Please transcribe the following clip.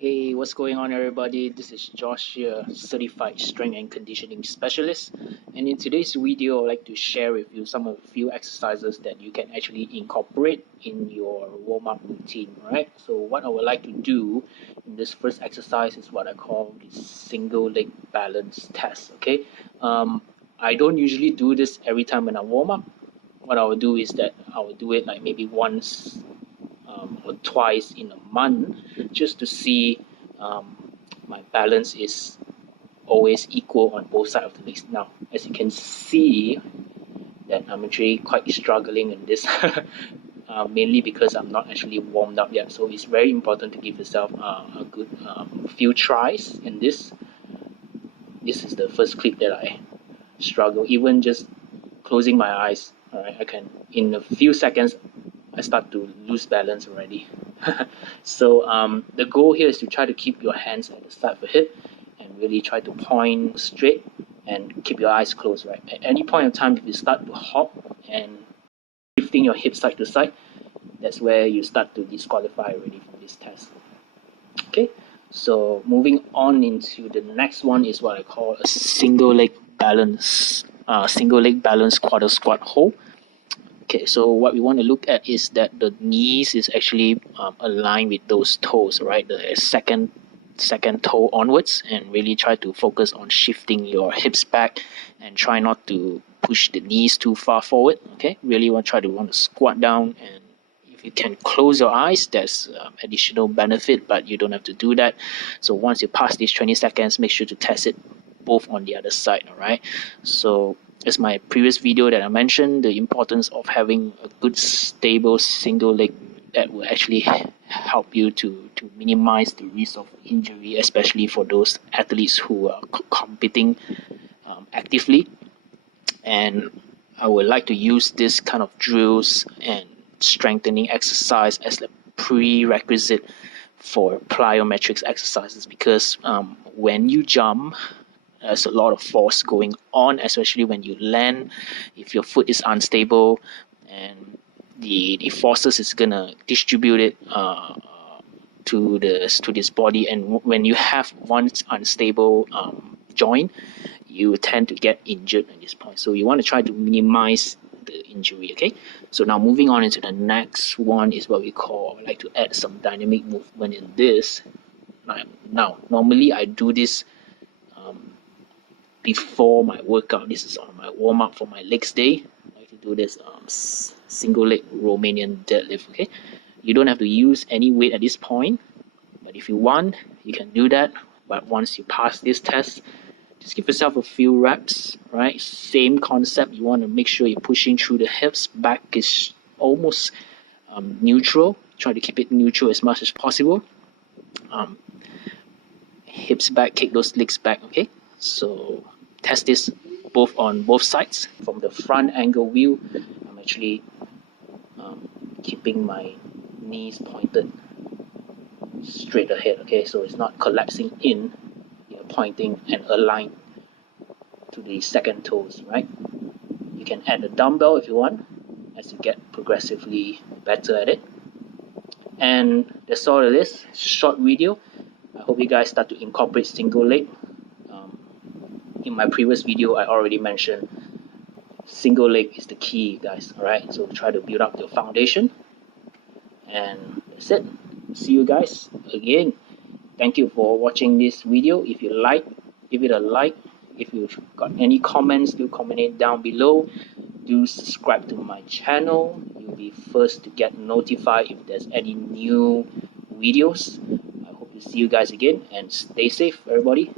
Hey, what's going on, everybody? This is Josh here, certified strength and conditioning specialist. And in today's video, I'd like to share with you some of the few exercises that you can actually incorporate in your warm-up routine, right? So what I would like to do in this first exercise is what I call the single leg balance test, okay? I don't usually do this every time when I warm up. What I will do is that I will do it like maybe once or twice in a month, just to see my balance is always equal on both sides of the legs. Now, as you can see, that I'm actually quite struggling in this, mainly because I'm not actually warmed up yet. So it's very important to give yourself a good few tries in this. This is the first clip that I struggle, even just closing my eyes. All right, I can in a few seconds I start to lose balance already. So the goal here is to try to keep your hands at the side of the hip and really try to point straight and keep your eyes closed, right? At any point in time, if you start to hop and shifting your hips side to side, that's where you start to disqualify already from this test. Okay, so moving on into the next one is what I call a single leg balance quarter squat hold. Okay, so what we want to look at is that the knees is actually aligned with those toes, right? The second toe onwards, and really try to focus on shifting your hips back and try not to push the knees too far forward. Okay, really want to squat down, and if you can close your eyes, there's additional benefit, but you don't have to do that. So once you pass these 20 seconds, make sure to test it both on the other side. All right, so as my previous video that I mentioned, the importance of having a good stable single leg that will actually help you to minimize the risk of injury, especially for those athletes who are competing actively. And I would like to use this kind of drills and strengthening exercise as a prerequisite for plyometrics exercises, because when you jump, there's a lot of force going on, especially when you land. If your foot is unstable, and the forces is gonna distribute it to this body, and when you have one unstable joint, you tend to get injured at this point. So you want to try to minimize the injury. Okay, so now moving on into the next one is what we call, I like to add some dynamic movement in this. Now normally I do this before my workout. This is on my warm-up for my legs day. I like to do this single leg Romanian deadlift. Okay, you don't have to use any weight at this point, but if you want, you can do that. But once you pass this test, just give yourself a few reps, right? Same concept. You want to make sure you're pushing through the hips. Back is almost neutral. Try to keep it neutral as much as possible. Hips back, kick those legs back. Okay, so test this on both sides. From the front angle view, I'm actually keeping my knees pointed straight ahead. Okay, so it's not collapsing in, you're pointing and aligned to the second toes, right? You can add a dumbbell if you want, as you get progressively better at it. And that's all it is. Short video. I hope you guys start to incorporate single leg. In my previous video, I already mentioned single leg is the key, guys. All right, so try to build up your foundation, and that's it. See you guys again. Thank you for watching this video. If you like, give it a like. If you've got any comments, do comment it down below. Do subscribe to my channel. You'll be first to get notified if there's any new videos. I hope to see you guys again, and stay safe, everybody.